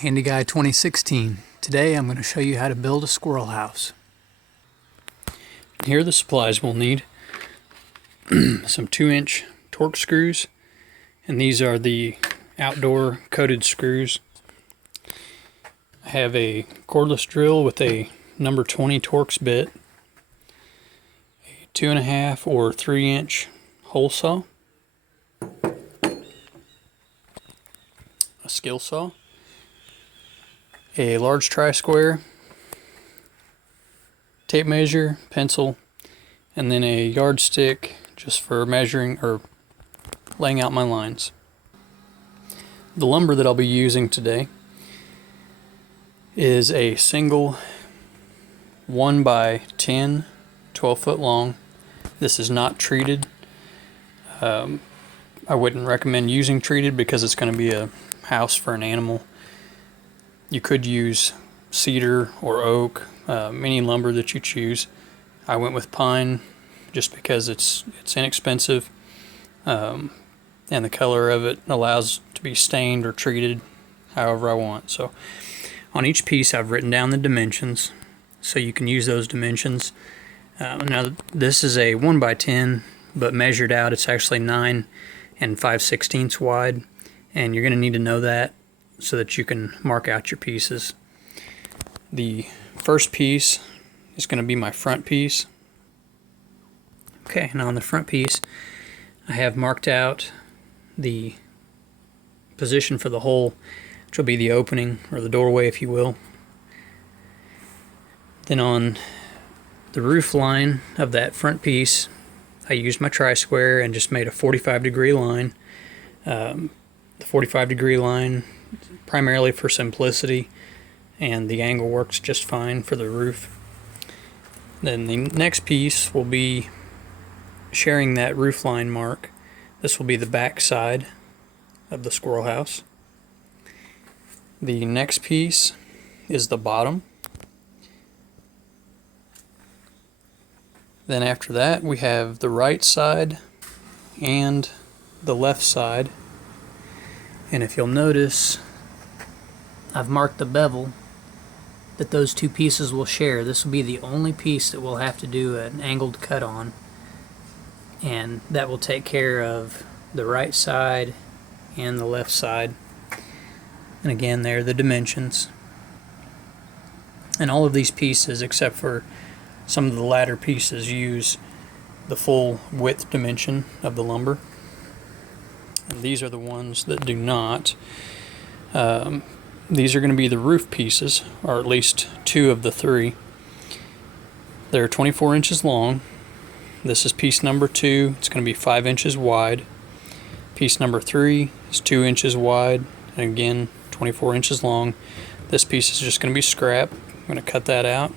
Handy Guy 2016. Today I'm going to show you how to build a squirrel house. Here are the supplies we'll need. Some 2-inch Torx screws, and these are the outdoor coated screws. I have a cordless drill with a number 20 Torx bit, a 2.5 or 3-inch hole saw, a skill saw, a large tri-square, tape measure, pencil, and then a yardstick just for measuring or laying out my lines. The lumber that I'll be using today is a single 1x10, 12 foot long. This is not treated. I wouldn't recommend using treated because it's going to be a house for an animal. You could use cedar or oak, any lumber that you choose. I went with pine just because it's inexpensive, and the color of it allows to be stained or treated however I want. So on each piece I've written down the dimensions so you can use those dimensions. Now this is a 1x10, but measured out it's actually 9 5/16 wide, and you're going to need to know that so that you can mark out your pieces. The first piece is going to be my front piece. Okay, now on the front piece I have marked out the position for the hole, which will be the opening or the doorway if you will. Then on the roof line of that front piece I used my tri-square and just made a 45-degree line. The 45-degree line primarily for simplicity, and the angle works just fine for the roof. Then the next piece will be sharing that roof line mark. This will be the back side of the squirrel house. The next piece is the bottom. Then after that we have the right side and the left side. And if you'll notice, I've marked the bevel that those two pieces will share. This will be the only piece that we'll have to do an angled cut on, and that will take care of the right side and the left side. And again, there are the dimensions. And all of these pieces, except for some of the latter pieces, use the full width dimension of the lumber. And these are the ones that do not. These are going to be the roof pieces, or at least 2 of the 3. They're 24 inches long. This is piece number 2. It's going to be 5 inches wide. Piece number 3 is 2 inches wide, and again 24 inches long. This piece is just going to be scrap. I'm going to cut that out.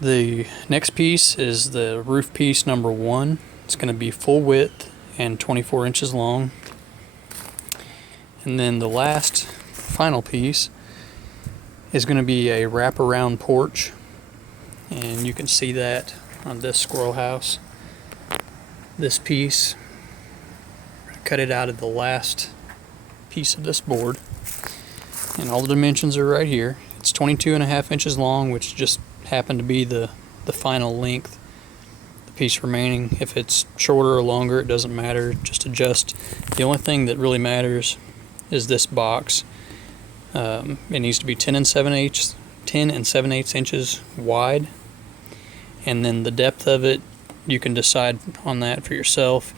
The next piece is the roof piece number 1. It's going to be full width and 24 inches long. And then the last final piece is going to be a wraparound porch, and you can see that on this squirrel house. This piece, cut it out of the last piece of this board, and all the dimensions are right here. It's 22.5 inches long, which just happened to be the final length. The piece remaining, if it's shorter or longer, it doesn't matter, just adjust. The only thing that really matters is this box. It needs to be 10 7/8 inches wide, and then the depth of it you can decide on that for yourself.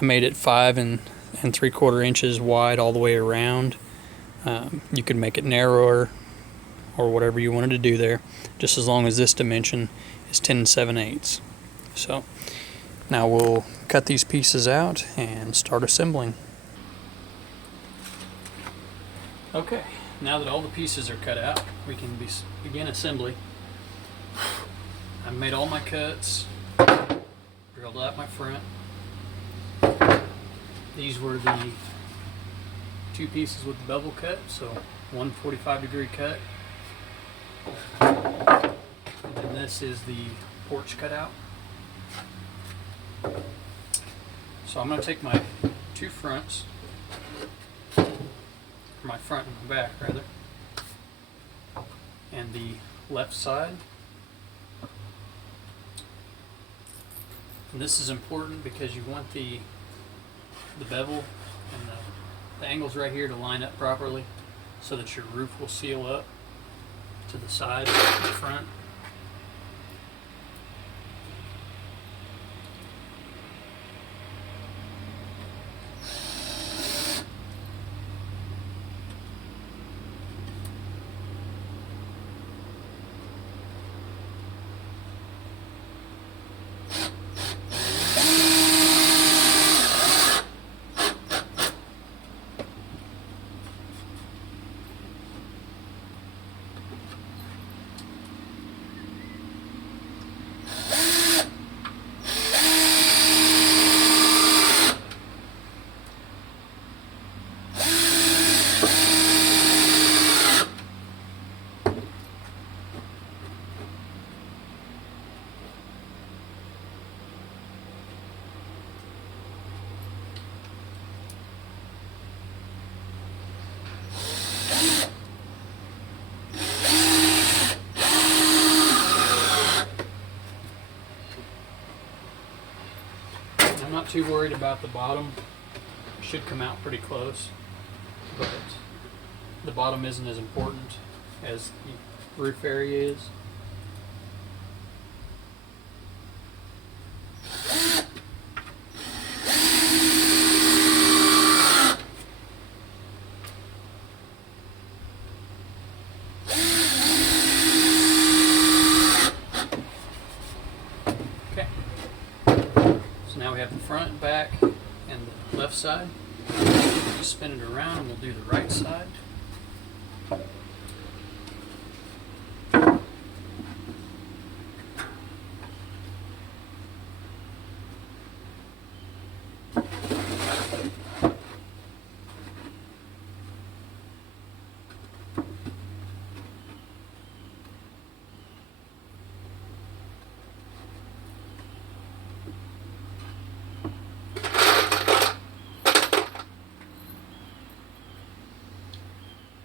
I made it 5 3/4 inches wide all the way around. You could make it narrower or whatever you wanted to do there, just as long as this dimension is 10 7/8. So now we'll cut these pieces out and start assembling. Okay, now that all the pieces are cut out, we can begin assembly. I've made all my cuts, drilled out my front. These were the 2 pieces with the bevel cut, so 1 45-degree cut. And then this is the porch cutout. So I'm going to take my 2 fronts, my front and my back rather. And the left side. And this is important because you want the bevel and the angles right here to line up properly so that your roof will seal up to the side and the front. I'm not too worried about the bottom. It should come out pretty close, but the bottom isn't as important as the roof area is. Now we have the front, back, and the left side. Just spin it around and we'll do the right side.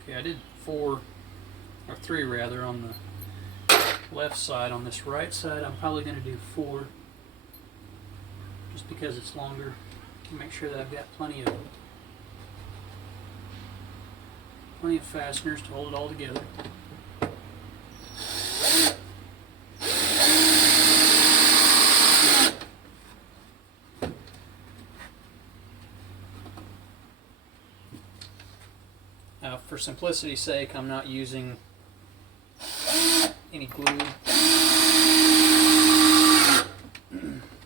Okay, I did 4 or 3 rather on the left side. On this right side I'm probably going to do 4 just because it's longer, to make sure that I've got plenty of fasteners to hold it all together. For simplicity's sake, I'm not using any glue,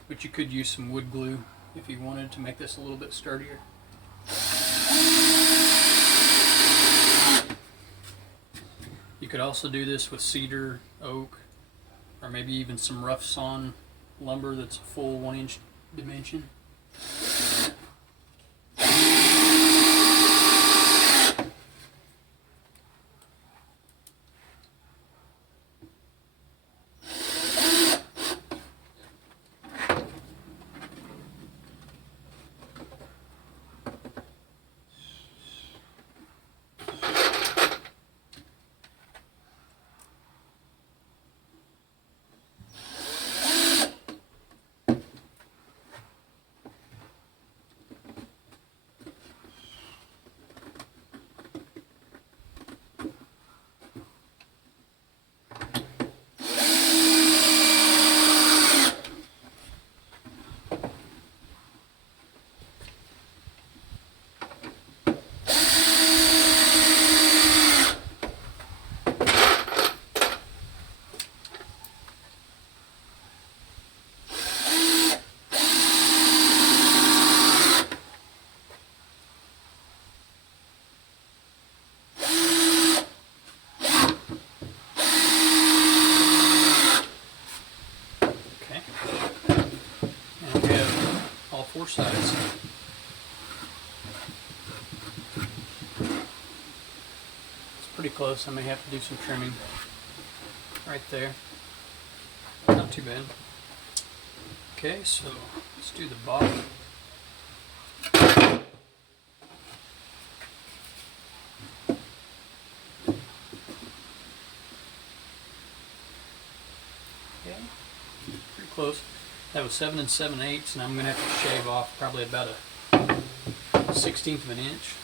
but you could use some wood glue if you wanted to make this a little bit sturdier. You could also do this with cedar, oak, or maybe even some rough sawn lumber that's a full 1-inch dimension. Sides. It's pretty close. I may have to do some trimming right there. Not too bad. Okay, so let's do the bottom. close. That was 7 7/8, and I'm gonna have to shave off probably about a 1/16 of an inch.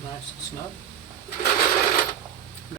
Nice and snug.